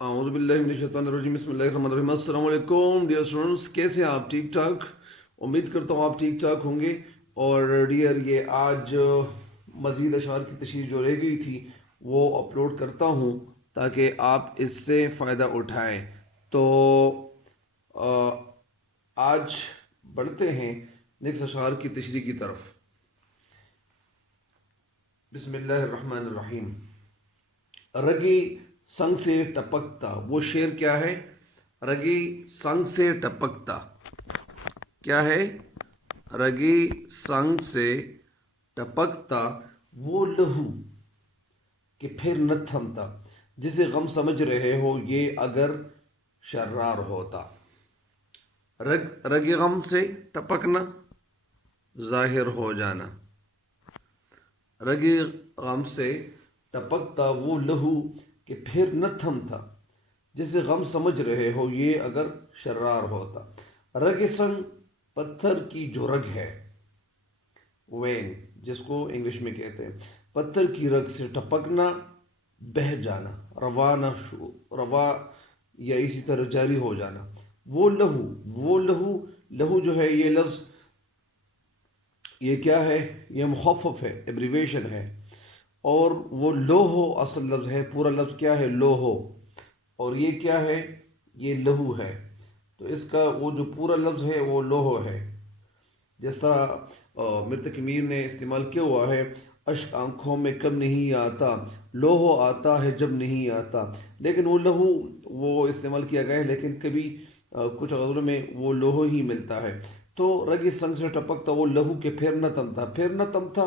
اعوذ باللہ من الشیطان الرجیم بسم اللہ الرحمن الرحیم السلام علیکم ڈیئر اسٹوڈنٹس، کیسے ہیں آپ؟ ٹھیک ٹھاک؟ امید کرتا ہوں آپ ٹھیک ٹھاک ہوں گے۔ اور ڈیئر، یہ آج مزید اشعار کی تشریح جو رہ گئی تھی وہ اپلوڈ کرتا ہوں تاکہ آپ اس سے فائدہ اٹھائیں۔ تو آ، آج بڑھتے ہیں نیکسٹ اشعار کی تشریح کی طرف۔ بسم اللہ الرحمن الرحیم۔ رگی سنگ سے ٹپکتا، وہ شعر کیا ہے؟ رگی سنگ سے ٹپکتا کیا ہے؟ رگی سنگ سے ٹپکتا وہ لہو کہ پھر نہ تھمتا، جسے غم سمجھ رہے ہو یہ اگر شرار ہوتا۔ رگ غم سے ٹپکنا، ظاہر ہو جانا۔ رگی غم سے ٹپکتا وہ لہو کہ پھر نہ تھمتا، جسے غم سمجھ رہے ہو یہ اگر شرار ہوتا۔ رگ سنگ، پتھر کی جو رگ ہے، وین جس کو انگلش میں کہتے ہیں، پتھر کی رگ سے ٹپکنا، بہہ جانا، روا یا اسی طرح جاری ہو جانا۔ وہ لہو جو ہے، یہ لفظ یہ کیا ہے؟ یہ مخفف ہے، ایبریویشن ہے۔ اور وہ لوہو اصل لفظ ہے، پورا لفظ کیا ہے؟ لوہو۔ اور یہ کیا ہے؟ یہ لہو ہے۔ تو اس کا وہ جو پورا لفظ ہے وہ لوہو ہے۔ جس طرح مرتق میر نے استعمال کیا ہوا ہے، اشک آنکھوں میں کب نہیں آتا، لوہو آتا ہے جب نہیں آتا۔ لیکن وہ لہو وہ استعمال کیا گیا ہے، لیکن کبھی کچھ غزلوں میں وہ لوہو ہی ملتا ہے۔ تو رگ سنگ سے ٹپکتا وہ لہو کہ پھر نہ تمتا، پھر نہ تمتا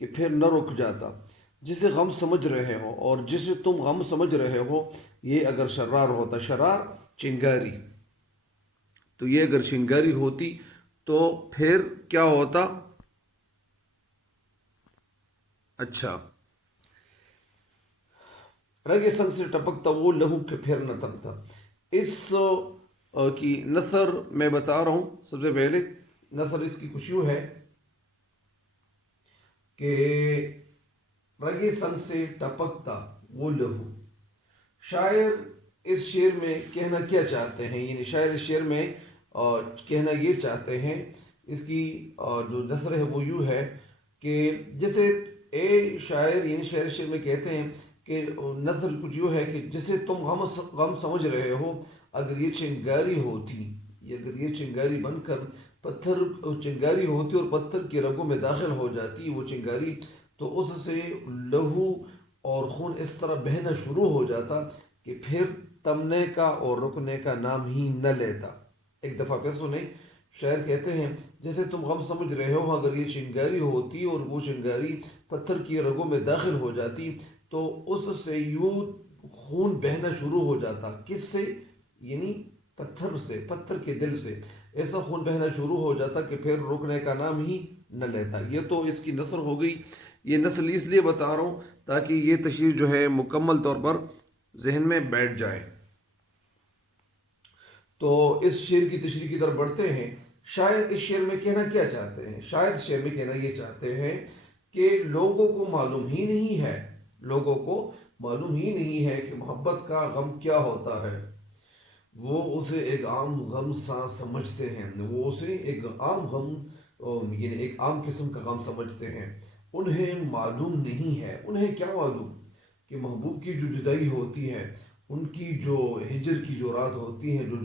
کہ پھر نہ رک جاتا، جسے غم سمجھ رہے ہو اور جسے تم غم سمجھ رہے ہو یہ اگر شرار ہوتا۔ شرار چنگاری، تو یہ اگر چنگاری ہوتی تو پھر کیا ہوتا؟ اچھا، رگ سنگ سے ٹپکتا وہ لہو کہ پھر نہ تمتا۔ اس کی نثر میں بتا رہا ہوں۔ سب سے پہلے نثر اس کی کچھ یوں ہے کہ رگ سنگ سے ٹپکتا وہ لہو۔ شاعر اس شعر میں کہنا کیا چاہتے ہیں؟ یعنی شاعر اس شعر میں کہنا یہ چاہتے ہیں، اس کی جو نثر ہے وہ یوں ہے کہ جیسے شاعر، یعنی شاعر شعر میں کہتے ہیں کہ نثر کچھ یوں ہے کہ جسے تم غم سمجھ رہے ہو اگر یہ چنگاری ہوتی، اگر یہ چنگاری بن کر پتھر چنگاری ہوتی اور پتھر کی رگوں میں داخل ہو جاتی وہ چنگاری، تو اس سے لہو اور خون اس طرح بہنا شروع ہو جاتا کہ پھر تمنے کا اور رکنے کا نام ہی نہ لیتا۔ ایک دفعہ پھر سنیں، شاعر کہتے ہیں جیسے تم غم سمجھ رہے ہو اگر یہ چنگاری ہوتی اور وہ چنگاری پتھر کی رگوں میں داخل ہو جاتی تو اس سے یوں خون بہنا شروع ہو جاتا۔ کس سے؟ یعنی پتھر سے، پتھر کے دل سے ایسا خون بہنا شروع ہو جاتا کہ پھر رکنے کا نام ہی نہ لیتا۔ یہ تو اس کی نثر ہو گئی۔ یہ نثر اس لیے بتا رہا ہوں تاکہ یہ تشریح جو ہے مکمل طور پر ذہن میں بیٹھ جائے۔ تو اس شعر کی تشریح کی طرف بڑھتے ہیں۔ شاید اس شعر میں کہنا کیا چاہتے ہیں؟ شاید اس شعر میں کہنا یہ چاہتے ہیں کہ لوگوں کو معلوم ہی نہیں ہے، لوگوں کو معلوم ہی نہیں ہے کہ محبت کا غم کیا ہوتا ہے۔ وہ اسے ایک عام غم سا سمجھتے ہیں، وہ اسے ایک عام غم، یعنی ایک عام قسم کا غم سمجھتے ہیں۔ انہیں معلوم نہیں ہے، انہیں کیا معلوم کہ محبوب کی جو جدائی ہوتی ہے، ان کی جو ہجر کی جو رات ہوتی ہے، جو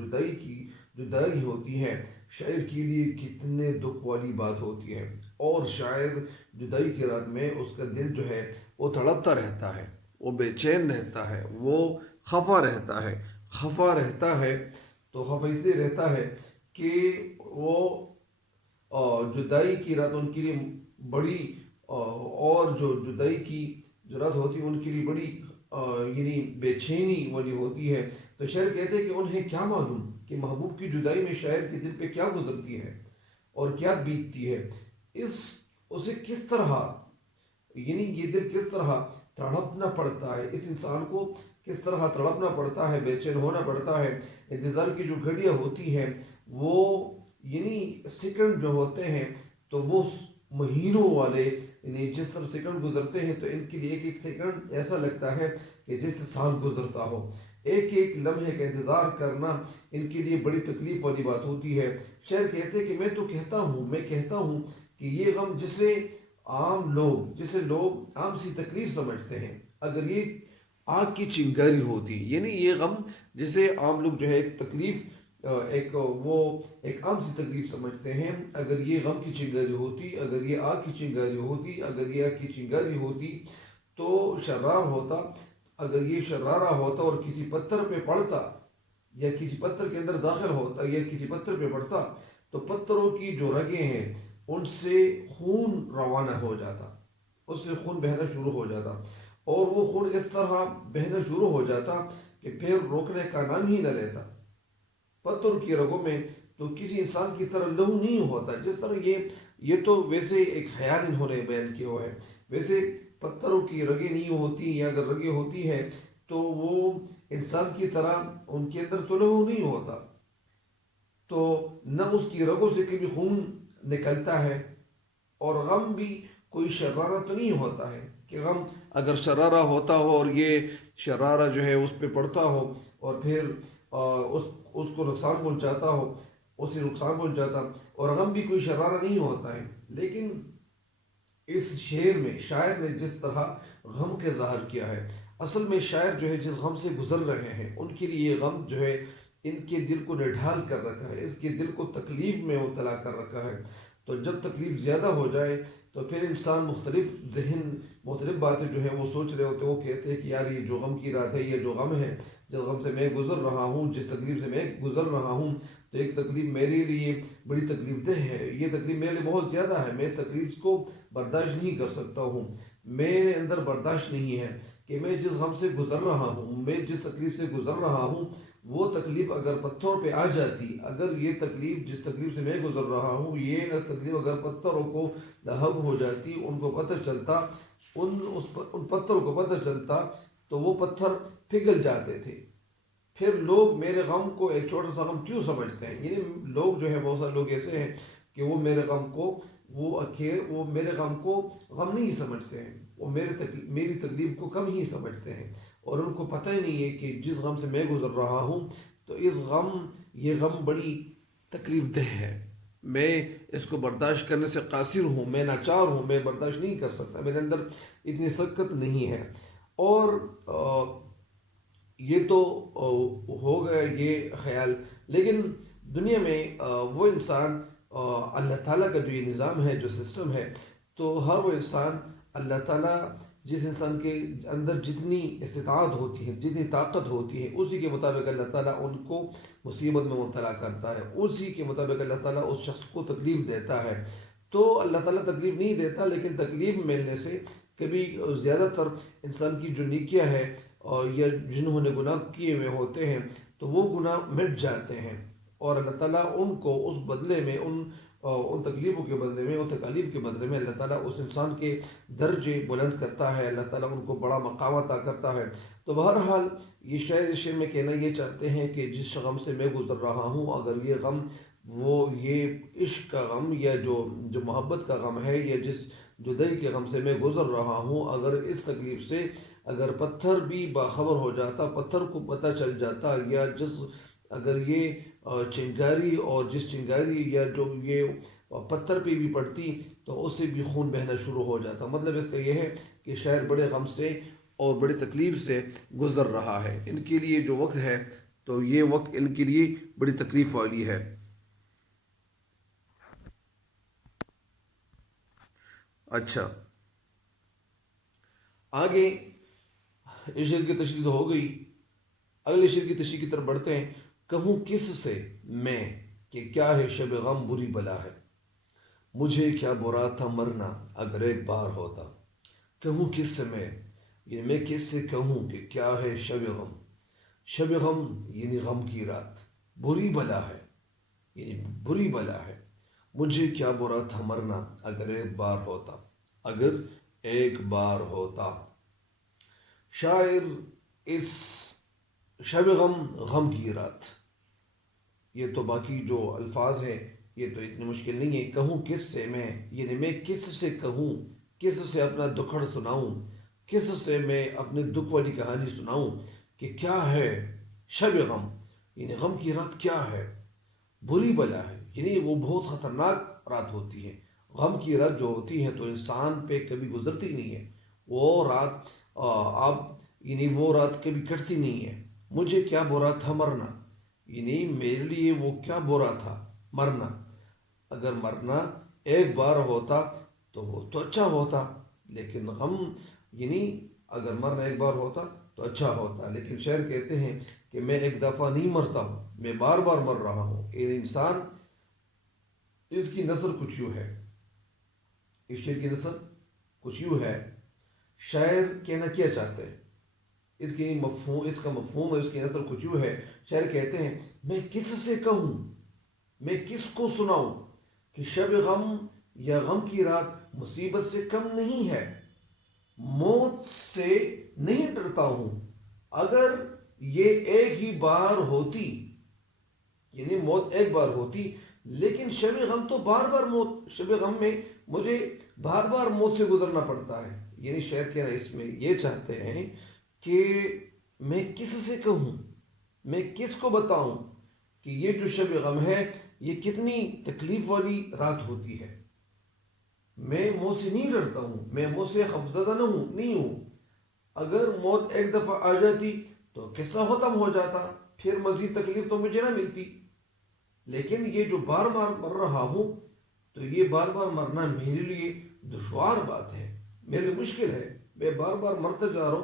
جدائی ہوتی ہے، شاعر کے لیے کتنے دکھ والی بات ہوتی ہے۔ اور شاعر جدائی کی رات میں اس کا دل جو ہے وہ تڑپتا رہتا ہے، وہ بے چین رہتا ہے، وہ خفا رہتا ہے۔ خفا رہتا ہے تو خفا اس لیے رہتا ہے کہ وہ جدائی کی رات ان کے لیے بڑی، اور جو جدائی کی جو رات ہوتی ہے ان کے لیے بڑی یعنی بے چینی والی ہوتی ہے۔ تو شاعر کہتے ہیں کہ انہیں کیا معلوم کہ محبوب کی جدائی میں شاعر کے دل پہ کیا گزرتی ہے اور کیا بیتتی ہے، اسے کس طرح، یعنی یہ دل کس طرح تڑپنا پڑتا ہے، اس انسان کو کس طرح تڑپنا پڑتا ہے، بے چین ہونا پڑتا ہے۔ انتظار کی جو گھڑیاں ہوتی ہیں وہ یعنی سیکنڈ جو ہوتے ہیں تو وہ مہینوں والے، یعنی جس طرح سیکنڈ گزرتے ہیں تو ان کے لیے ایک ایک سیکنڈ ایسا لگتا ہے کہ جیسے سال گزرتا ہو۔ ایک ایک لمحے کا انتظار کرنا ان کے لیے بڑی تکلیف والی بات ہوتی ہے۔ شاعر کہتے ہیں کہ میں کہتا ہوں کہ یہ غم جسے لوگ عام سی تکلیف سمجھتے ہیں، اگر یہ آگ کی چنگاری ہوتی، یعنی یہ غم جسے عام لوگ جو ہے ایک تکلیف ایک عام سی تکلیف سمجھتے ہیں، اگر یہ غم کی چنگاری ہوتی، اگر یہ آگ کی چنگاری ہوتی، اگر یہ آگ کی چنگاری ہوتی تو شرار ہوتا، اگر یہ شرارہ ہوتا اور کسی پتھر پہ پڑتا یا کسی پتھر کے اندر داخل ہوتا یا کسی پتھر پہ پڑتا تو پتھروں کی جو رگیں ہیں ان سے خون روانہ ہو جاتا، اس سے خون بہنا شروع ہو جاتا، اور وہ خون اس طرح بہنا شروع ہو جاتا کہ پھر روکنے کا نام ہی نہ لیتا۔ پتھر کی رگوں میں تو کسی انسان کی طرح لہو نہیں ہوتا، جس طرح یہ تو ویسے ایک خیال انہوں نے بیان کیا ہوا ہے، ویسے پتھروں کی رگیں نہیں ہوتی، یا اگر رگیں ہوتی ہیں تو وہ انسان کی طرح ان کے اندر تو لہو نہیں ہوتا، تو نہ اس کی رگوں سے کبھی خون نکلتا ہے، اور غم بھی کوئی شرارہ تو نہیں ہوتا ہے کہ غم اگر شرارہ ہوتا ہو اور یہ شرارہ جو ہے اس پہ پڑتا ہو اور پھر اس کو نقصان پہنچاتا ہو، اسے نقصان پہنچاتا، اور غم بھی کوئی شرارہ نہیں ہوتا ہے۔ لیکن اس شعر میں شاعر نے جس طرح غم کے ظاہر کیا ہے، اصل میں شاعر جو ہے جس غم سے گزر رہے ہیں ان کے لیے یہ غم جو ہے ان کے دل کو نڈھال کر رکھا ہے، اس کے دل کو تکلیف میں مبتلا کر رکھا ہے۔ تو جب تکلیف زیادہ ہو جائے تو پھر انسان مختلف باتیں جو ہیں وہ سوچ رہے ہوتے ہیں، وہ کہتے ہیں کہ یار یہ جو غم کی رات ہے، یہ جو غم ہے، جس غم سے میں گزر رہا ہوں، جس تکلیف سے میں گزر رہا ہوں، تو ایک تکلیف میرے لیے بڑی تکلیف دہ ہے، یہ تکلیف میرے لیے بہت زیادہ ہے، میں اس تکلیف کو برداشت نہیں کر سکتا ہوں، میرے اندر برداشت نہیں ہے کہ میں جس غم سے گزر رہا ہوں، میں جس تکلیف سے گزر رہا ہوں، وہ تکلیف اگر پتھروں پہ آ جاتی، اگر یہ تکلیف جس تکلیف سے میں گزر رہا ہوں، یہ تکلیف اگر پتھروں کو لاحق ہو جاتی، ان کو پتہ چلتا، ان پتھروں کو پتہ چلتا، تو وہ پتھر پگھل جاتے تھے۔ پھر لوگ میرے غم کو ایک چھوٹا سا غم کیوں سمجھتے ہیں؟ یعنی لوگ جو ہے بہت سارے لوگ ایسے ہیں کہ وہ میرے غم کو غم نہیں سمجھتے ہیں، وہ میری تکلیف کو کم ہی سمجھتے ہیں، اور ان کو پتہ ہی نہیں ہے کہ جس غم سے میں گزر رہا ہوں تو یہ غم بڑی تکلیف دہ ہے، میں اس کو برداشت کرنے سے قاصر ہوں، میں لاچار ہوں، میں برداشت نہیں کر سکتا، میرے اندر اتنی سکت نہیں ہے۔ اور یہ تو ہو گیا یہ خیال، لیکن دنیا میں وہ انسان اللہ تعالیٰ کا جو یہ نظام ہے، جو سسٹم ہے، تو ہر وہ انسان اللہ تعالیٰ جس انسان کے اندر جتنی استطاعت ہوتی ہے، جتنی طاقت ہوتی ہے، اسی کے مطابق اللہ تعالیٰ ان کو مصیبت میں مبتلا کرتا ہے، اسی کے مطابق اللہ تعالیٰ اس شخص کو تکلیف دیتا ہے۔ تو اللہ تعالیٰ تکلیف نہیں دیتا، لیکن تکلیف ملنے سے کبھی زیادہ تر انسان کی جو نیکیاں ہے اور یا جنہوں نے گناہ کیے ہوئے ہوتے ہیں تو وہ گناہ مٹ جاتے ہیں، اور اللہ تعالیٰ ان کو اس بدلے میں ان تکلیفوں کے بدلے میں، ان تکالیف کے بدلے میں اللہ تعالیٰ اس انسان کے درجے بلند کرتا ہے، اللہ تعالیٰ ان کو بڑا مقام عطا کرتا ہے۔ تو بہرحال یہ شاعر اس شعر میں کہنا یہ چاہتے ہیں کہ جس غم سے میں گزر رہا ہوں، اگر یہ غم یہ عشق کا غم یا جو محبت کا غم ہے، یا جس جدائی کے غم سے میں گزر رہا ہوں، اگر اس تکلیف سے اگر پتھر بھی باخبر ہو جاتا، پتھر کو پتہ چل جاتا، یا اگر یہ چنگاری اور جس چنگاری یا جو یہ پتھر پہ بھی پڑتی تو اس سے بھی خون بہنا شروع ہو جاتا۔ مطلب اس کا یہ ہے کہ شاعر بڑے غم سے اور بڑی تکلیف سے گزر رہا ہے، ان کے لیے جو وقت ہے تو یہ وقت ان کے لیے بڑی تکلیف والی ہے۔ اچھا، آگے اس شعر کی تشریح ہو گئی، اگلے شعر کی تشریح کی طرف بڑھتے ہیں۔ کہوں کس سے میں کہ کیا ہے شب غم بری بلا ہے، مجھے کیا برا تھا مرنا اگر ایک بار ہوتا۔ کہوں کس سے میں کس سے کہوں کہ کیا ہے شب غم یعنی غم کی رات، بری بلا ہے یعنی بری بلا ہے، مجھے کیا برا تھا مرنا اگر ایک بار ہوتا۔ شاعر اس شب غم کی رات، یہ تو باقی جو الفاظ ہیں یہ تو اتنی مشکل نہیں ہے۔ کہوں کس سے میں، یعنی میں کس سے کہوں، کس سے اپنا دکھڑ سناؤں، کس سے میں اپنے دکھ والی کہانی سناؤں کہ کیا ہے شب غم یعنی غم کی رات کیا ہے، بری بلا ہے، یعنی وہ بہت خطرناک رات ہوتی ہے۔ غم کی رات جو ہوتی ہے تو انسان پہ کبھی گزرتی نہیں ہے، وہ رات آپ یعنی وہ رات کبھی کٹتی نہیں ہے۔ مجھے کیا برا تھا مرنا، یعنی میرے لیے وہ کیا برا تھا مرنا۔ اگر مرنا ایک بار ہوتا تو وہ تو اچھا ہوتا، لیکن غم یعنی اگر مرنا ایک بار ہوتا تو اچھا ہوتا، لیکن شاعر کہتے ہیں کہ میں ایک دفعہ نہیں مرتا ہوں، میں بار بار مر رہا ہوں۔ یہ انسان اس کی نثر کچھ یوں ہے، اس شعر کی نثر کچھ یوں ہے۔ شاعر کہنا کیا چاہتے ہیں، اس کی مفہوم، اس کا مفہوم اور اس کی نثر کچھ یوں ہے۔ شاعر کہتے ہیں میں کس سے کہوں، میں کس کو سناؤں کہ شب غم یا غم کی رات مصیبت سے کم نہیں ہے۔ موت سے نہیں ڈرتا ہوں، اگر یہ ایک ہی بار ہوتی، یعنی موت ایک بار ہوتی، لیکن شب غم تو بار بار موت، شب غم میں مجھے بار بار موت سے گزرنا پڑتا ہے۔ یعنی شعر کہنا اس میں یہ چاہتے ہیں کہ میں کس سے کہوں، میں کس کو بتاؤں کہ یہ جو شب غم ہے یہ کتنی تکلیف والی رات ہوتی ہے۔ میں موت سے نہیں ڈرتا ہوں، میں موت سے خوفزدہ نہیں ہوں۔ اگر موت ایک دفعہ آ جاتی تو قصہ ختم ہو جاتا، پھر مزید تکلیف تو مجھے نہ ملتی، لیکن یہ جو بار بار مر رہا ہوں تو یہ بار بار مرنا میرے لیے دشوار بات ہے، میرے لیے مشکل ہے۔ میں بار بار مرتا جا رہا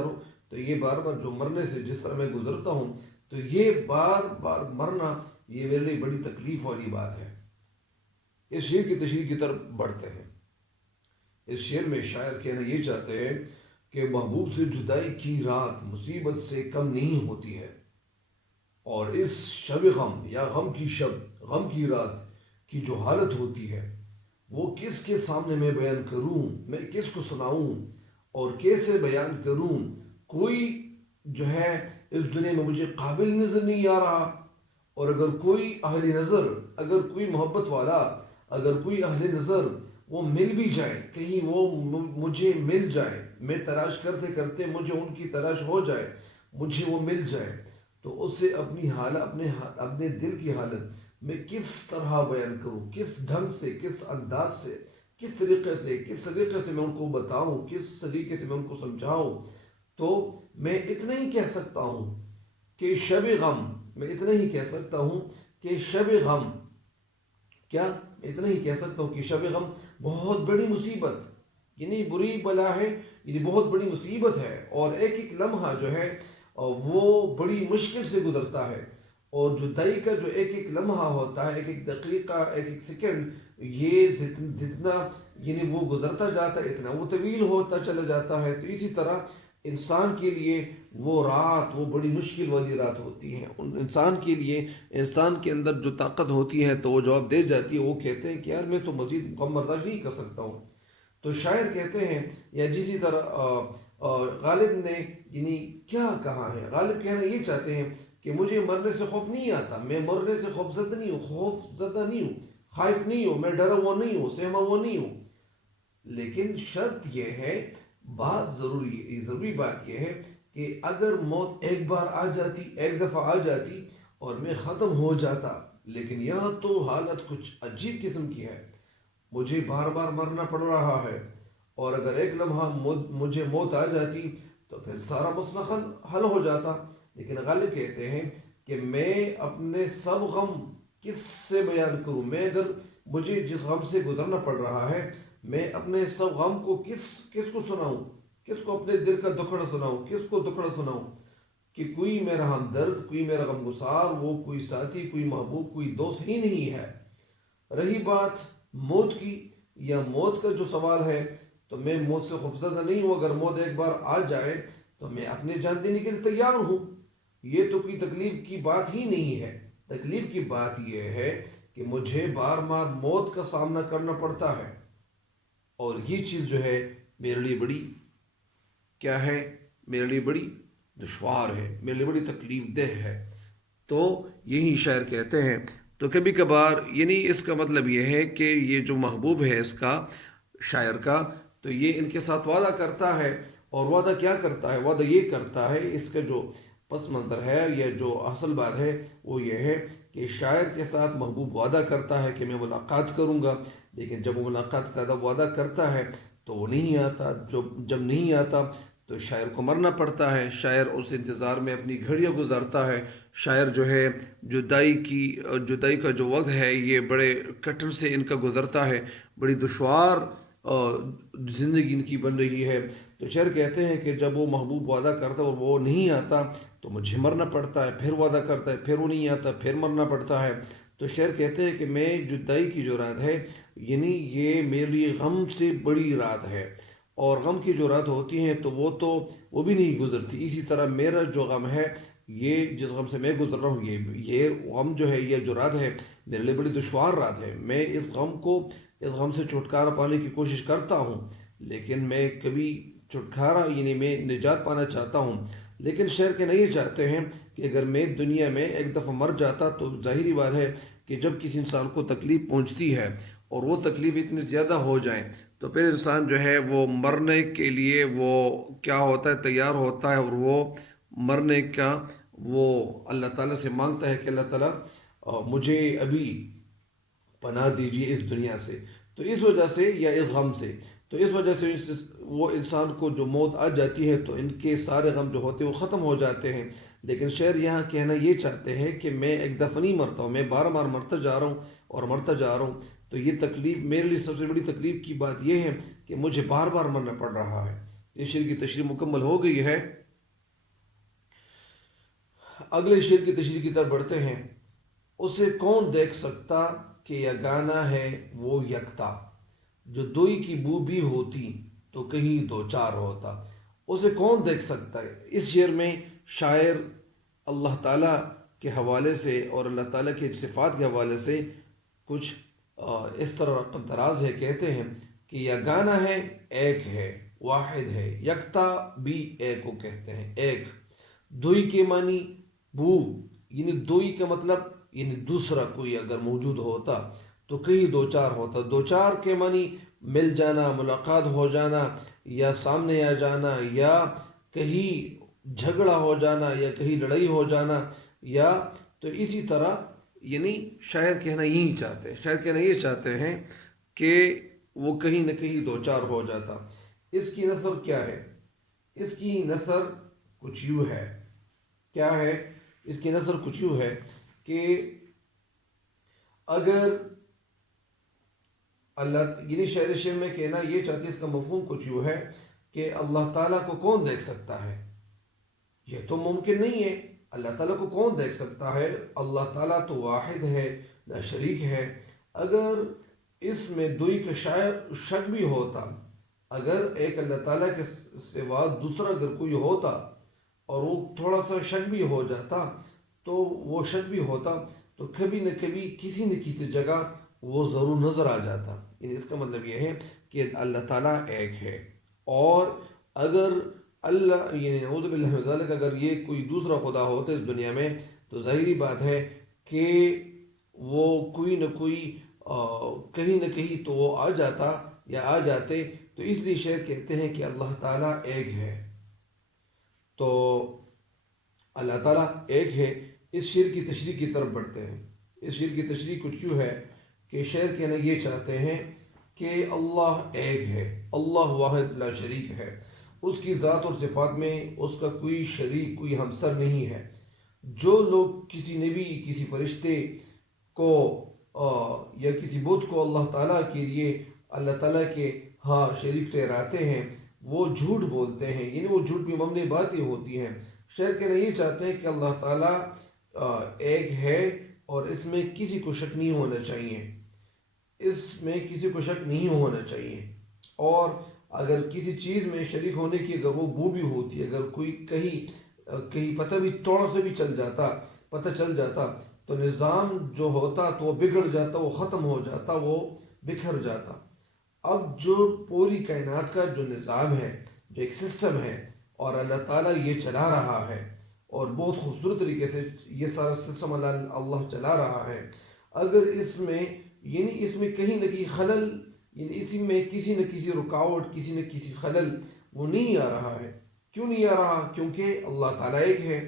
ہوں تو یہ بار بار جو مرنے سے جس طرح میں گزرتا ہوں تو یہ بار بار مرنا یہ میرے لیے بڑی تکلیف والی بات ہے۔ اس شعر کی تشریح کی طرف بڑھتے ہیں۔ اس شعر میں شاعر کہنا یہ چاہتے ہیں کہ محبوب سے جدائی کی رات مصیبت سے کم نہیں ہوتی ہے، اور اس شب غم یا غم کی رات کی جو حالت ہوتی ہے وہ کس کے سامنے میں بیان کروں، میں کس کو سناؤں اور کیسے بیان کروں۔ کوئی جو ہے اس دنیا میں مجھے قابل نظر نہیں آ رہا، اور اگر کوئی اہل نظر، اگر کوئی محبت والا، اگر کوئی اہل نظر وہ مل بھی جائے، کہیں وہ مجھے مل جائے، میں تلاش کرتے کرتے مجھے ان کی تلاش ہو جائے، مجھے وہ مل جائے، تو اس سے اپنی حالت، اپنے دل کی حالت میں کس طرح بیان کروں، کس ڈھنگ سے، کس انداز سے، کس طریقے سے میں ان کو بتاؤں، کس طریقے سے میں ان کو سمجھاؤں۔ تو میں اتنا ہی کہہ سکتا ہوں کہ شب غم، میں اتنا ہی کہہ سکتا ہوں کہ شب غم کیا، میں اتنا ہی کہہ سکتا ہوں کہ شب غم بہت بڑی مصیبت، یعنی بری بلا ہے، یعنی بہت بڑی مصیبت ہے، اور ایک ایک لمحہ جو ہے وہ بڑی مشکل سے گزرتا ہے، اور جدائی کا جو ایک ایک لمحہ ہوتا ہے، ایک ایک دقیقہ، ایک ایک سیکنڈ، یہ جتنا یعنی وہ گزرتا جاتا ہے اتنا وہ طویل ہوتا چلا جاتا ہے۔ تو اسی طرح انسان کے لیے وہ رات وہ بڑی مشکل والی رات ہوتی ہے۔ انسان کے لیے، انسان کے اندر جو طاقت ہوتی ہے تو وہ جواب دے جاتی ہے، وہ کہتے ہیں کہ یار میں تو مزید غم برداشت نہیں کر سکتا ہوں۔ تو شاعر کہتے ہیں، یا جسی طرح غالب نے یعنی کیا کہا ہے، غالب کہنا یہ چاہتے ہیں کہ مجھے مرنے سے خوف نہیں آتا، میں مرنے سے خوف زدہ نہیں ہوں، خائف نہیں ہوں، میں ڈرا ہوا نہیں ہوں، سہما ہوا نہیں ہوں، لیکن شرط یہ ہے، بات ضروری بات یہ ہے کہ اگر موت ایک بار آ جاتی، ایک دفعہ آ جاتی اور میں ختم ہو جاتا، لیکن یہاں تو حالت کچھ عجیب قسم کی ہے، مجھے بار بار مرنا پڑ رہا ہے، اور اگر ایک لمحہ مجھے موت آ جاتی تو پھر سارا مسئلہ حل ہو جاتا۔ لیکن غالب کہتے ہیں کہ میں اپنے سب غم کس سے بیان کروں، میں اگر مجھے جس غم سے گزرنا پڑ رہا ہے میں اپنے سب غم کو کس کو سناؤں، کس کو اپنے دل کا دکھڑا سناؤں، کس کو دکھڑا سناؤں، کہ کوئی میرا ہمدرد، کوئی میرا غمگسار، وہ کوئی ساتھی، کوئی محبوب، کوئی دوست ہی نہیں ہے۔ رہی بات موت کی یا موت کا جو سوال ہے، تو میں موت سے خوفزدہ نہیں ہوں، اگر موت ایک بار آ جائے تو میں اپنے جان دینے کے لیے تیار ہوں۔ یہ تو کوئی تکلیف کی بات ہی نہیں ہے۔ تکلیف کی بات یہ ہے کہ مجھے بار بار موت کا سامنا کرنا پڑتا ہے، اور یہ چیز جو ہے میرے لیے بڑی کیا ہے، میرے لیے بڑی دشوار ہے، میرے لیے بڑی تکلیف دہ ہے۔ تو یہی شاعر کہتے ہیں۔ تو کبھی کبھار یعنی اس کا مطلب یہ ہے کہ یہ جو محبوب ہے اس کا، شاعر کا، تو یہ ان کے ساتھ وعدہ کرتا ہے، اور وعدہ کیا کرتا ہے، وعدہ یہ کرتا ہے، اس کا جو پس منظر ہے یا جو اصل بات ہے وہ یہ ہے کہ شاعر کے ساتھ محبوب وعدہ کرتا ہے کہ میں ملاقات کروں گا، لیکن جب وہ ملاقات کا وعدہ کرتا ہے تو وہ نہیں آتا، جب نہیں آتا تو شاعر کو مرنا پڑتا ہے، شاعر اس انتظار میں اپنی گھڑیاں گزارتا ہے، شاعر جو ہے جدائی کا جو وقت ہے یہ بڑے کٹن سے ان کا گزرتا ہے، بڑی دشوار زندگی ان کی بن رہی ہے۔ تو شاعر کہتے ہیں کہ جب وہ محبوب وعدہ کرتا ہے اور وہ نہیں آتا تو مجھے مرنا پڑتا ہے، پھر وعدہ کرتا ہے، پھر وہ نہیں آتا، پھر مرنا پڑتا ہے۔ تو شاعر کہتے ہیں کہ میں جدائی کی جو رات ہے یعنی یہ میرے لیے غم سے بڑی رات ہے، اور غم کی جو رات ہوتی ہیں تو وہ بھی نہیں گزرتی۔ اسی طرح میرا جو غم ہے، یہ جس غم سے میں گزر رہا ہوں، یہ غم جو ہے، یہ جو رات ہے میرے لیے بڑی دشوار رات ہے۔ میں اس غم سے چھٹکارا پانے کی کوشش کرتا ہوں، لیکن میں کبھی چھٹکارا یعنی میں نجات پانا چاہتا ہوں، لیکن شاعر کہنا یہ چاہتے ہیں کہ اگر میں دنیا میں ایک دفعہ مر جاتا تو ظاہری بات ہے کہ جب کسی انسان کو تکلیف پہنچتی ہے اور وہ تکلیف اتنی زیادہ ہو جائیں تو پھر انسان جو ہے وہ مرنے کے لیے وہ کیا ہوتا ہے، تیار ہوتا ہے، اور وہ مرنے کا وہ اللہ تعالیٰ سے مانگتا ہے کہ اللہ تعالیٰ مجھے ابھی پناہ دیجیے اس دنیا سے۔ تو اس وجہ سے یا اس غم سے، تو اس وجہ سے وہ انسان کو جو موت آ جاتی ہے تو ان کے سارے غم جو ہوتے ہیں وہ ختم ہو جاتے ہیں۔ لیکن شاعر یہاں کہنا یہ چاہتے ہیں کہ میں ایک دفعہ نہیں مرتا ہوں، میں بار بار مرتا جا رہا ہوں اور مرتا جا رہا ہوں۔ تو یہ تکلیف میرے لیے سب سے بڑی تکلیف کی بات یہ ہے کہ مجھے بار بار مرنا پڑ رہا ہے۔ اس شعر کی تشریح مکمل ہو گئی ہے، اگلے شعر کی تشریح کی طرف بڑھتے ہیں۔ اسے کون دیکھ سکتا کہ یگانہ ہے وہ یکتا، جو دوئی کی بو بھی ہوتی تو کہیں دو چار ہوتا۔ اسے کون دیکھ سکتا ہے؟ اس شعر میں شاعر اللہ تعالیٰ کے حوالے سے اور اللہ تعالیٰ کے صفات کے حوالے سے کچھ اس طرح دراز ہے، کہتے ہیں کہ یگانہ ہے، ایک ہے، واحد ہے، یکتا بھی ایک کو کہتے ہیں، ایک۔ دوئی کے معنی بو، یعنی دوئی کا مطلب یعنی دوسرا کوئی اگر موجود ہوتا تو کہیں دو چار ہوتا۔ دو چار کے معنی مل جانا، ملاقات ہو جانا، یا سامنے آ جانا، یا کہیں جھگڑا ہو جانا، یا کہیں لڑائی ہو جانا، یا تو اسی طرح یعنی شاعر کہنا یہی چاہتے ہیں، شاعر کہنا یہ چاہتے ہیں کہ وہ کہیں نہ کہیں دو چار ہو جاتا۔ اس کی نثر کیا ہے؟ اس کی نثر کچھ یوں ہے، کیا ہے؟ اس کی نثر کچھ یوں ہے کہ اگر اللہ یعنی شعر میں کہنا یہ چاہتے ہیں، اس کا مفہوم کچھ یوں ہے کہ اللہ تعالیٰ کو کون دیکھ سکتا ہے؟ یہ تو ممکن نہیں ہے، اللہ تعالیٰ کو کون دیکھ سکتا ہے؟ اللہ تعالیٰ تو واحد ہے، لا شریک ہے۔ اگر اس میں دوئی کا شک بھی ہوتا، اگر ایک اللہ تعالیٰ کے سوا دوسرا اگر کوئی ہوتا اور وہ تھوڑا سا شک بھی ہو جاتا تو وہ شک بھی ہوتا تو کبھی نہ کبھی کسی نہ کسی جگہ وہ ضرور نظر آ جاتا۔ یعنی اس کا مطلب یہ ہے کہ اللہ تعالیٰ ایک ہے، اور اگر اللہ یعنی نعوذ باللہ من ذالک اگر یہ کوئی دوسرا خدا ہوتا اس دنیا میں تو ظاہری بات ہے کہ وہ کوئی نہ کوئی کہیں نہ کہیں تو وہ آ جاتا یا آ جاتے۔ تو اس لیے شاعر کہتے ہیں کہ اللہ تعالیٰ ایک ہے، تو اللہ تعالیٰ ایک ہے۔ اس شعر کی تشریح کی طرف بڑھتے ہیں۔ اس شعر کی تشریح کچھ یوں ہے کہ شاعر کہنا یہ چاہتے ہیں کہ اللہ ایک ہے، اللہ واحد لا شریک ہے، اس کی ذات اور صفات میں اس کا کوئی شریک، کوئی ہمسر نہیں ہے۔ جو لوگ کسی نبی، کسی فرشتے کو یا کسی بت کو اللہ تعالیٰ کے لیے اللہ تعالیٰ کے ہاں شریک ٹھہراتے ہیں وہ جھوٹ بولتے ہیں، یعنی وہ جھوٹ بھی ممنوع باتیں ہوتی ہیں۔ شاعر کہنا یہ چاہتے ہیں کہ اللہ تعالیٰ ایک ہے اور اس میں کسی کو شک نہیں ہونا چاہیے، اس میں کسی کو شک نہیں ہونا چاہیے۔ اور اگر کسی چیز میں شریک ہونے کی اگر وہ بو بھی ہوتی ہے، اگر کوئی کہیں پتہ بھی تھوڑا سا بھی پتہ چل جاتا تو نظام جو ہوتا تو وہ بگڑ جاتا، وہ ختم ہو جاتا، وہ بکھر جاتا۔ اب جو پوری کائنات کا جو نظام ہے، جو ایک سسٹم ہے، اور اللہ تعالیٰ یہ چلا رہا ہے اور بہت خوبصورت طریقے سے یہ سارا سسٹم اللہ چلا رہا ہے، اگر اس میں کہیں نہ کہیں خلل، یعنی اسی میں کسی نہ کسی رکاوٹ، کسی نہ کسی خلل وہ نہیں آ رہا ہے۔ کیوں نہیں آ رہا؟ کیونکہ اللہ تعالیٰ ایک ہے۔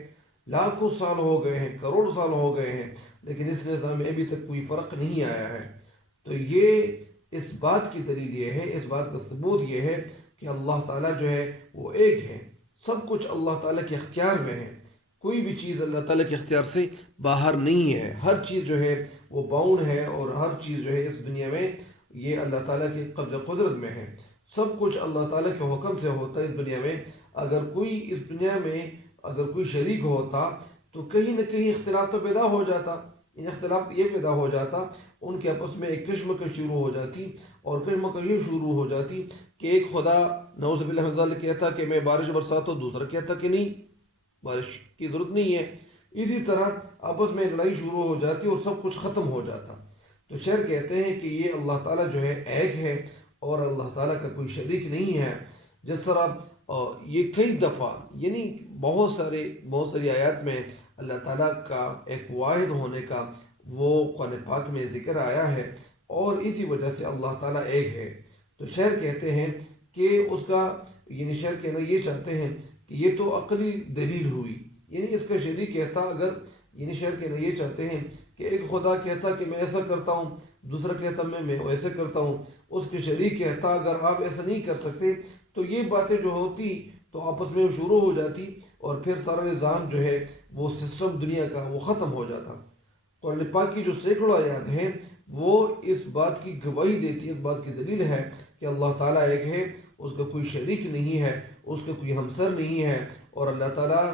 لاکھوں سال ہو گئے ہیں، کروڑ سال ہو گئے ہیں، لیکن اس نظام میں ابھی تک کوئی فرق نہیں آیا ہے۔ تو یہ اس بات کی دلیل یہ ہے، اس بات کا ثبوت یہ ہے کہ اللہ تعالیٰ جو ہے وہ ایک ہے، سب کچھ اللہ تعالیٰ کے اختیار میں ہے، کوئی بھی چیز اللہ تعالیٰ کے اختیار سے باہر نہیں ہے، ہر چیز جو ہے وہ باؤنڈ ہے، اور ہر چیز جو ہے اس دنیا میں یہ اللہ تعالیٰ کے قبضہ قدرت میں ہے، سب کچھ اللہ تعالیٰ کے حکم سے ہوتا ہے اس دنیا میں۔ اگر کوئی اس دنیا میں اگر کوئی شریک ہوتا تو کہیں نہ کہیں اختلاف تو پیدا ہو جاتا، ان اختلاف یہ پیدا ہو جاتا، ان کے آپس میں ایک کشمکش شروع ہو جاتی، اور کشمکش یہ شروع ہو جاتی کہ ایک خدا نعوذ باللہ من ذالک کہتا کہ میں بارش برساتا ہوں، دوسرا کہتا کہ نہیں، بارش کی ضرورت نہیں ہے، اسی طرح آپس میں ایک لڑائی شروع ہو جاتی اور سب کچھ ختم ہو جاتا۔ تو شعر کہتے ہیں کہ یہ اللہ تعالیٰ جو ہے ایک ہے، اور اللہ تعالیٰ کا کوئی شریک نہیں ہے۔ جس طرح یہ کئی دفعہ یعنی بہت ساری آیات میں اللہ تعالیٰ کا ایک واحد ہونے کا وہ قرآن پاک میں ذکر آیا ہے، اور اسی وجہ سے اللہ تعالیٰ ایک ہے۔ تو شعر کہتے ہیں کہ اس کا یعنی شعر کہنا یہ چاہتے ہیں کہ یہ تو عقلی دلیل ہوئی، یعنی اس کا شریک کہتا اگر یعنی شعر کہنا یہ چاہتے ہیں کہ ایک خدا کہتا کہ میں ایسا کرتا ہوں، دوسرا کہتا میں ایسے کرتا ہوں، اس کے شریک کہتا اگر آپ ایسا نہیں کر سکتے تو یہ باتیں جو ہوتی تو آپس میں شروع ہو جاتی، اور پھر سارا نظام جو ہے وہ سسٹم دنیا کا وہ ختم ہو جاتا۔ قرآن پاک کی جو سینکڑوں آیات ہیں وہ اس بات کی گواہی دیتی ہے، اس بات کی دلیل ہے کہ اللہ تعالیٰ ایک ہے، اس کا کوئی شریک نہیں ہے، اس کا کوئی ہمسر نہیں ہے، اور اللہ تعالیٰ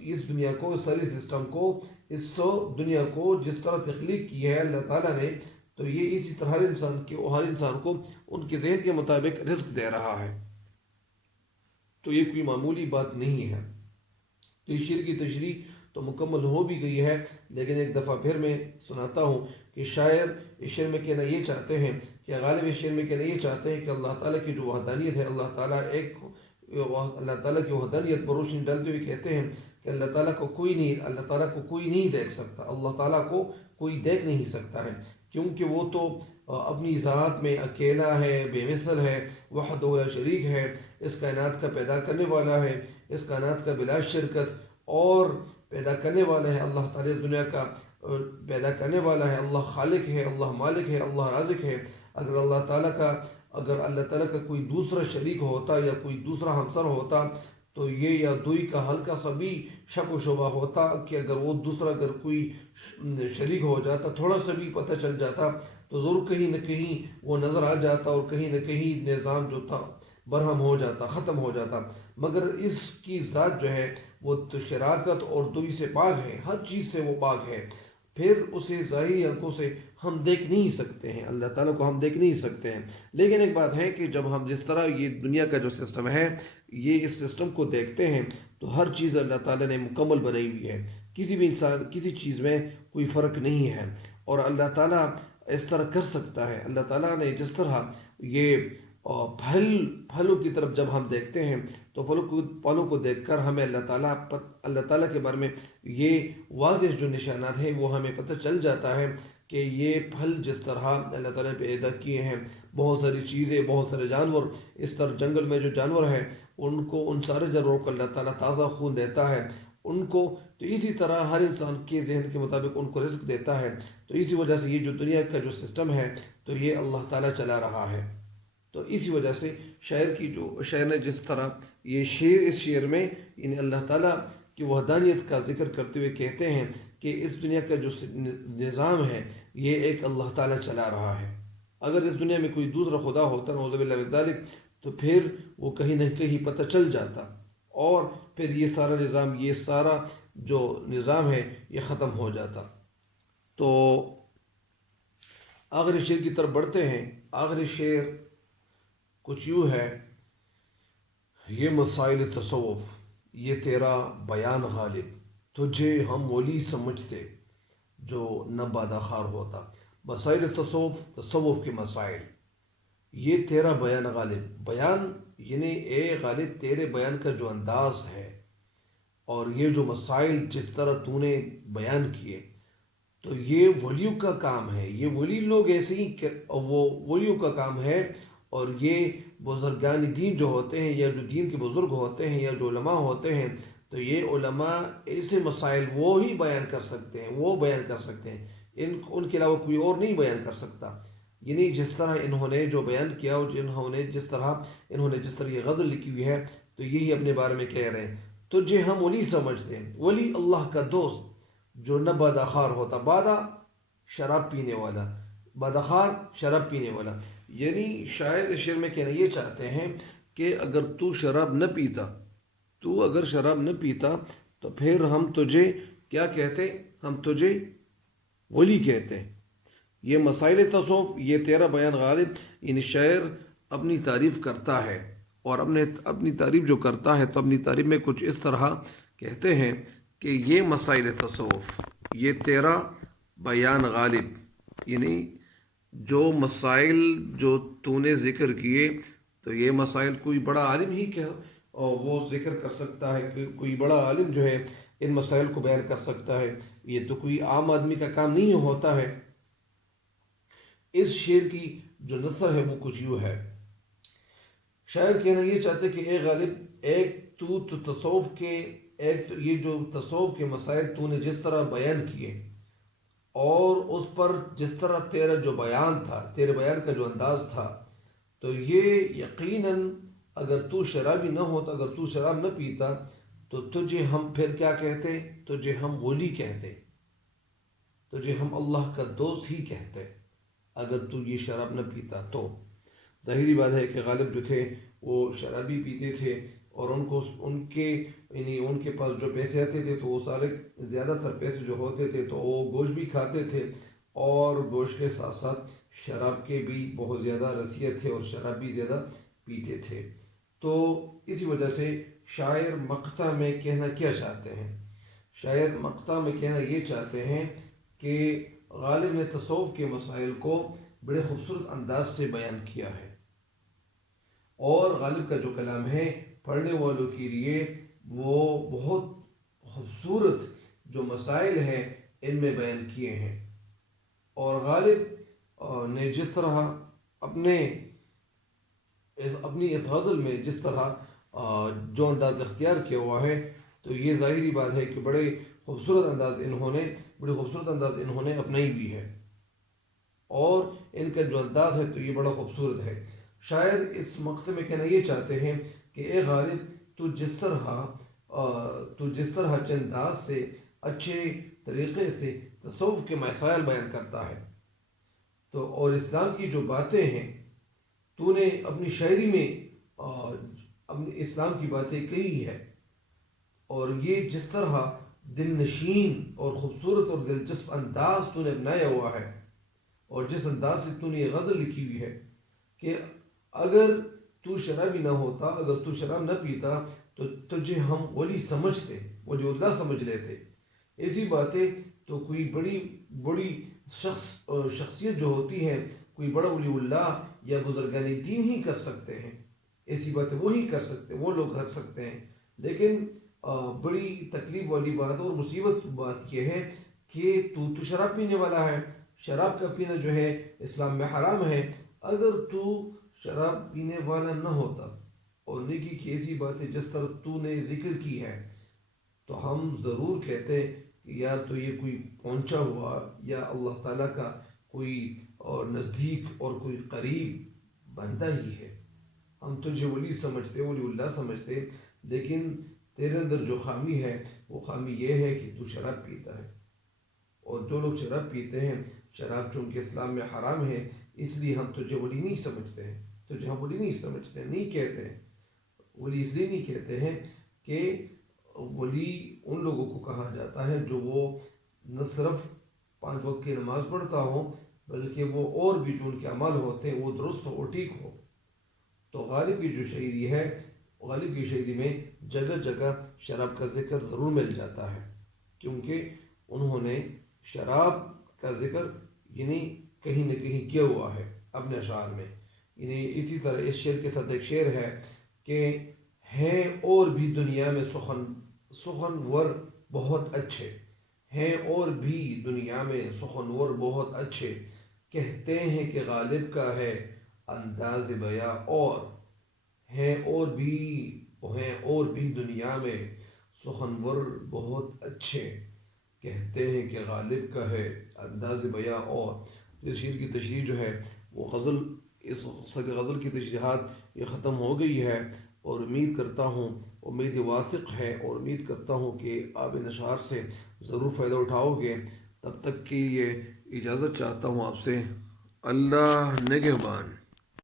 اس دنیا کو، اس ساری سسٹم کو، اس دنیا کو جس طرح تخلیق کی ہے اللہ تعالیٰ نے، تو یہ اسی طرح ہر انسان کو ان کے ذہن کے مطابق رزق دے رہا ہے، تو یہ کوئی معمولی بات نہیں ہے۔ تو اس شعر کی تشریح تو مکمل ہو بھی گئی ہے، لیکن ایک دفعہ پھر میں سناتا ہوں کہ شاعر اس شعر میں کہنا یہ چاہتے ہیں کہ غالب اس شعر میں کہنا یہ چاہتے ہیں کہ اللہ تعالیٰ کی جو وحدانیت ہے، اللہ تعالیٰ کی وحدانیت پر روشنی ڈالتے ہوئے کہتے ہیں کہ اللہ تعالیٰ کو کوئی نہیں دیکھ سکتا، اللہ تعالیٰ کو کوئی دیکھ نہیں سکتا ہے، کیونکہ وہ تو اپنی ذات میں اکیلا ہے، بے مثل ہے، وحدہ لا شریک ہے، اس کائنات کا پیدا کرنے والا ہے، اس کائنات کا بلا شرکت اور پیدا کرنے والا ہے، اللہ تعالیٰ اس دنیا کا پیدا کرنے والا ہے، اللہ خالق ہے، اللہ مالک ہے، اللہ رازق ہے۔ اگر اللہ تعالیٰ کا کوئی دوسرا شریک ہوتا یا کوئی دوسرا ہمسر ہوتا تو یہ یا دوئی کا ہلکا سا بھی شک و شبہ ہوتا کہ اگر وہ دوسرا اگر کوئی شریک ہو جاتا، تھوڑا سا بھی پتہ چل جاتا تو ضرور کہیں نہ کہیں وہ نظر آ جاتا، اور کہیں نہ کہیں نظام جو تھا برہم ہو جاتا، ختم ہو جاتا۔ مگر اس کی ذات جو ہے وہ تو شراکت اور دوئی سے پاک ہے، ہر چیز سے وہ پاک ہے، پھر اسے ظاہری آنکھوں سے ہم دیکھ نہیں سکتے ہیں، اللہ تعالیٰ کو ہم دیکھ نہیں سکتے ہیں۔ لیکن ایک بات ہے کہ جب ہم جس طرح یہ دنیا کا جو سسٹم ہے، یہ اس سسٹم کو دیکھتے ہیں تو ہر چیز اللہ تعالیٰ نے مکمل بنائی ہوئی ہے، کسی بھی انسان کسی چیز میں کوئی فرق نہیں ہے، اور اللہ تعالیٰ اس طرح کر سکتا ہے۔ اللہ تعالیٰ نے جس طرح یہ پھلوں کی طرف جب ہم دیکھتے ہیں تو پھلوں کو دیکھ کر ہمیں اللہ تعالیٰ کے بارے میں یہ واضح جو نشانات ہیں وہ ہمیں پتہ چل جاتا ہے کہ یہ پھل جس طرح اللہ تعالیٰ نے پیدا کیے ہیں، بہت ساری چیزیں، بہت سارے جانور، اس طرح جنگل میں جو جانور ہیں ان سارے جانوروں کو اللہ تعالیٰ تازہ خون دیتا ہے ان کو، تو اسی طرح ہر انسان کے ذہن کے مطابق ان کو رزق دیتا ہے۔ تو اسی وجہ سے یہ جو دنیا کا جو سسٹم ہے تو یہ اللہ تعالیٰ چلا رہا ہے۔ تو اسی وجہ سے شاعر نے جس طرح اس شعر میں یعنی اللہ تعالیٰ کی وحدانیت کا ذکر کرتے ہوئے کہتے ہیں کہ اس دنیا کا جو نظام ہے یہ ایک اللہ تعالیٰ چلا رہا ہے۔ اگر اس دنیا میں کوئی دوسرا خدا ہوتا نعوذ باللہ من ذالک تو پھر وہ کہیں نہ کہیں پتہ چل جاتا، اور پھر یہ سارا جو نظام ہے یہ ختم ہو جاتا۔ تو آخری شعر کی طرف بڑھتے ہیں۔ آخری شعر کچھ یوں ہے: یہ مسائل تصوف، یہ تیرا بیان غالب، تجھے ہم ولی سمجھتے جو نہ باداخار ہوتا۔ مسائل تصوف کے مسائل، یہ تیرا بیان غالب، بیان یعنی اے غالب تیرے بیان کا جو انداز ہے، اور یہ جو مسائل جس طرح تو نے بیان کیے، تو یہ ولیوں کا کام ہے، یہ ولی لوگ ایسے ہی وہ ولیوں کا کام ہے، اور یہ بزرگان دین جو ہوتے ہیں یا جو دین کے بزرگ ہوتے ہیں یا جو علماء ہوتے ہیں تو یہ علماء ایسے مسائل وہ ہی بیان کر سکتے ہیں، وہ بیان کر سکتے ہیں، ان کے علاوہ کوئی اور نہیں بیان کر سکتا. یعنی جس طرح انہوں نے جو بیان کیا اور جس طرح یہ غزل لکھی ہوئی ہے، تو یہی اپنے بارے میں کہہ رہے ہیں. تجھے ہم ولی سمجھتے ہیں، ولی اللہ کا دوست جو نہ بادخار ہوتا. بادا شراب پینے والا، بادخار شراب پینے والا. یعنی شاید اس شعر میں کہنا یہ چاہتے ہیں کہ اگر تو شراب نہ پیتا، اگر شراب نہ پیتا تو پھر ہم تجھے کیا کہتے؟ ہم تجھے ولی کہتے. یہ مسائل تصوف، یہ تیرا بیان غالب. یعنی شاعر اپنی تعریف کرتا ہے، اور اپنی تعریف جو کرتا ہے تو اپنی تعریف میں کچھ اس طرح کہتے ہیں کہ یہ مسائل تصوف، یہ تیرا بیان غالب. یعنی جو مسائل جو تو نے ذکر کیے، تو یہ مسائل کوئی بڑا عالم ہی اور وہ ذکر کر سکتا ہے، کہ کوئی بڑا عالم جو ہے ان مسائل کو بیان کر سکتا ہے. یہ تو کوئی عام آدمی کا کام نہیں ہوتا ہے. اس شعر کی جو نثر ہے وہ کچھ یوں ہے. شاعر کہنا یہ چاہتے کہ اے غالب، ایک تو تصوف کے یہ جو تصوف کے مسائل تو نے جس طرح بیان کیے، اور اس پر جس طرح تیرا جو بیان تھا، تیرے بیان کا جو انداز تھا، تو یہ یقیناً اگر تو شرابی نہ ہوتا، اگر تو شراب نہ پیتا، تو تجھے ہم پھر کیا کہتے؟ تجھے ہم ولی کہتے، تجھے ہم اللہ کا دوست ہی کہتے اگر تو یہ شراب نہ پیتا. تو ظاہری بات ہے کہ غالب جو تھے وہ شرابی پیتے تھے، اور ان کے پاس جو پیسے آتے تھے تو وہ سارے زیادہ تر پیسے جو ہوتے تھے تو وہ گوشت بھی کھاتے تھے، اور گوشت کے ساتھ ساتھ شراب کے بھی بہت زیادہ رسیت تھے، اور شراب بھی زیادہ پیتے تھے. تو اسی وجہ سے شاعر مقطع میں کہنا کیا چاہتے ہیں؟ شاعر مقطع میں کہنا یہ چاہتے ہیں کہ غالب نے تصوف کے مسائل کو بڑے خوبصورت انداز سے بیان کیا ہے، اور غالب کا جو کلام ہے پڑھنے والوں کے لیے وہ بہت خوبصورت جو مسائل ہیں ان میں بیان کیے ہیں. اور غالب نے جس طرح اپنی اس غزل میں جس طرح جو انداز اختیار کیا ہوا ہے، تو یہ ظاہری بات ہے کہ بڑے خوبصورت انداز انہوں نے اپنائی بھی ہے، اور ان کا جو انداز ہے تو یہ بڑا خوبصورت ہے. شاعر اس مقطع میں کہنا یہ چاہتے ہیں کہ اے غالب، تو جس طرح اچھے انداز سے، اچھے طریقے سے تصوف کے مسائل بیان کرتا ہے، تو اور اسلام کی جو باتیں ہیں تو نے اپنی شاعری میں اپنی اسلام کی باتیں کہی ہے، اور یہ جس طرح دل نشین اور خوبصورت اور دلچسپ انداز تو نے اپنایا ہوا ہے، اور جس انداز سے تو نے یہ غزل لکھی ہوئی ہے کہ اگر تو شرابی نہ ہوتا، اگر تو شراب نہ پیتا، تو تجھے ہم ولی سمجھتے، ولی اللہ سمجھ لیتے. ایسی باتیں تو کوئی بڑی شخصیت جو ہوتی ہے، کوئی بڑا ولی اللہ یا بزرگان دین ہی کر سکتے ہیں. ایسی باتیں وہی کر سکتے، وہ لوگ کر سکتے ہیں. لیکن بڑی تکلیف والی بات اور مصیبت بات یہ ہے کہ تو شراب پینے والا ہے. شراب کا پینا جو ہے اسلام میں حرام ہے. اگر تو شراب پینے والا نہ ہوتا اور نیکی کی ایسی باتیں جس طرح تو نے ذکر کی ہے، تو ہم ضرور کہتے کہ یا تو یہ کوئی پہنچا ہوا یا اللہ تعالیٰ کا کوئی اور نزدیک اور کوئی قریب بندہ ہی ہے. ہم تجھے ولی سمجھتے، ولی اللہ سمجھتے، لیکن تیرے اندر جو خامی ہے وہ خامی یہ ہے کہ تو شراب پیتا ہے. اور جو لوگ شراب پیتے ہیں، شراب چونکہ اسلام میں حرام ہے، اس لیے ہم تجھے ولی نہیں سمجھتے ہیں، تجھے ہم ولی نہیں سمجھتے، نہیں کہتے ہیں. ولی اس لیے نہیں کہتے ہیں کہ ولی ان لوگوں کو کہا جاتا ہے جو وہ نہ صرف 5 وقت کی نماز پڑھتا ہو، بلکہ وہ اور بھی جو ان کے عمل ہوتے ہیں وہ درست ہو، وہ ٹھیک ہو. تو غالب کی جو شاعری ہے، غالب کی شاعری میں جگہ جگہ شراب کا ذکر ضرور مل جاتا ہے، کیونکہ انہوں نے شراب کا ذکر یعنی کہیں نہ کہیں کیا ہوا ہے اپنے اشعار میں. یعنی اسی طرح اس شعر کے ساتھ ایک شعر ہے کہ ہیں اور بھی دنیا میں سخنور بہت اچھے، ہیں اور بھی دنیا میں سخنور بہت اچھے، کہتے ہیں کہ غالب کا ہے انداز بیاں اور. ہیں اور بھی دنیا میں سخنور بہت اچھے، کہتے ہیں کہ غالب کا ہے انداز بیاں، اور اس شعر کی تشریح جو ہے وہ غزل، اس غزل کی تشریحات یہ ختم ہو گئی ہے، اور امید کرتا ہوں، امید واثق ہے، اور امید کرتا ہوں کہ آپ ان اشعار سے ضرور فائدہ اٹھاؤ گے۔ تب تک کی یہ اجازت چاہتا ہوں آپ سے، اللہ نگہبان۔